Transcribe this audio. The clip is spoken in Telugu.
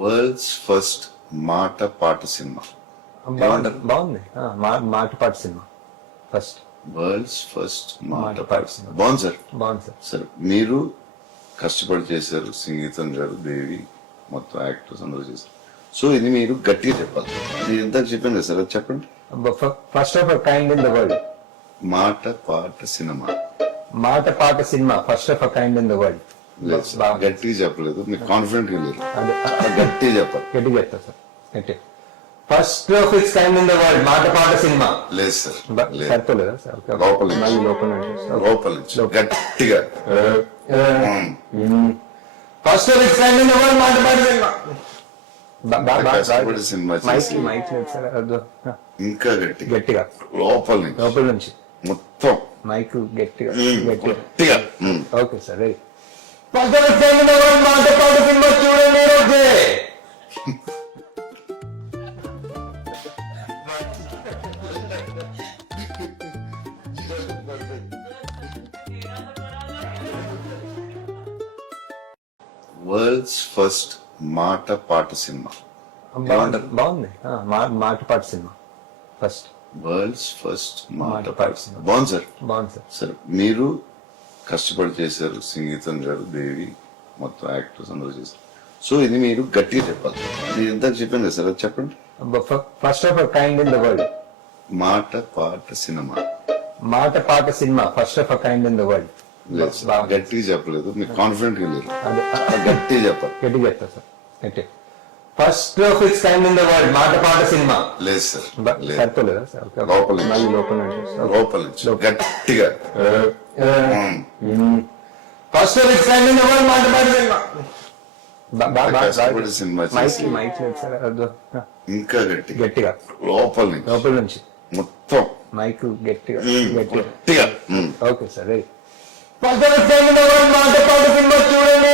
వరల్డ్స్ ఫస్ట్ మాట పాట సినిమా. బాగుంది మాట పాట సినిమా ఫస్ట్. వరల్డ్స్ ఫస్ట్ మాట మాట పాట పాట సినిమా సినిమా. బాగుంది సార్. బాగుంది సార్. సార్ మీరు కష్టపడి చేశారు, సంగీతం గారు, దేవి, మొత్తం యాక్టర్స్ అందరూ చేశారు. సో ఇది మీరు గట్టిగా చెప్పాలి. నేను ఇంతకు చెప్పాను కదా సార్, అది చెప్పండి. First of kind in the world. మాట పాట సినిమా. మాట పాట cinema first of kind in the world. లేదు సార్, గట్టిగా చెప్పలేదు, మీరు కాన్ఫిడెంట్ గా లేదు. అదే చాలా గట్టిగా చెప్పాలి. గట్టిగా చెప్తా సార్. గట్టి first of it's kind in the world మాట పాట సినిమా. లేదు సార్, లేదు. సరిపోలేదా సార్? ఓకే. లోపల నుంచి. మళ్ళీ లోపల నుంచి. లోపల నుంచి గట్టిగా. First of it's kind in the world మాట పాట సినిమా. కష్టపడి సినిమా చేసి మైక్ లేదు సార్. అదో. ఇంకా గట్టిగా గట్టిగా లోపల నుంచి లోపల నుంచి మొత్తం మైక్ గట్టిగా గట్టిగా. గట్టిగా. Okay sir. Ready. First of it's kind in the world మాట పాట సినిమా చూడండి రోజే. వరల్డ్స్ ఫస్ట్ మాట పాట సినిమా. బాగుంది మాట పాట సినిమా ఫస్ట్. వరల్డ్స్ ఫస్ట్ మాట మాట పాట పాట సినిమా సినిమా. బాగుంది సార్. బాగుంది సార్. సార్ మీరు కష్టపడి చేశారు, సంగీతం గారు, దేవి, మొత్తం యాక్టర్స్ అందరూ చేశారు. సో ఇది మీరు గట్టిగా చెప్పాలి. నేను ఇంతకు చెప్పాను కదా సార్, అది చెప్పండి. First of kind in the world. మాట పాట సినిమా. మాట పాట cinema first of kind in the world. లేదు సార్, గట్టిగా చెప్పలేదు, మీరు కాన్ఫిడెంట్ గా లేదు. అదే చాలా గట్టిగా చెప్పాలి. గట్టిగా చెప్తా సార్. గట్టి first of it's kind in the world మాట పాట సినిమా. లేదు సార్, లేదు. సరిపోలేదా సార్? ఓకే. లోపల నుంచి. మళ్ళీ లోపల నుంచి. లోపల నుంచి గట్టిగా. First of it's kind in the world మాట పాట సినిమా. కష్టపడి సినిమా చేసి మైక్ లేదు సార్. అదో. ఇంకా గట్టిగా గట్టిగా లోపల నుంచి లోపల నుంచి మొత్తం మైక్ గట్టిగా గట్టిగా. గట్టిగా. Okay sir. Ready. First of it's kind in the world మాట పాట సినిమా చూడండి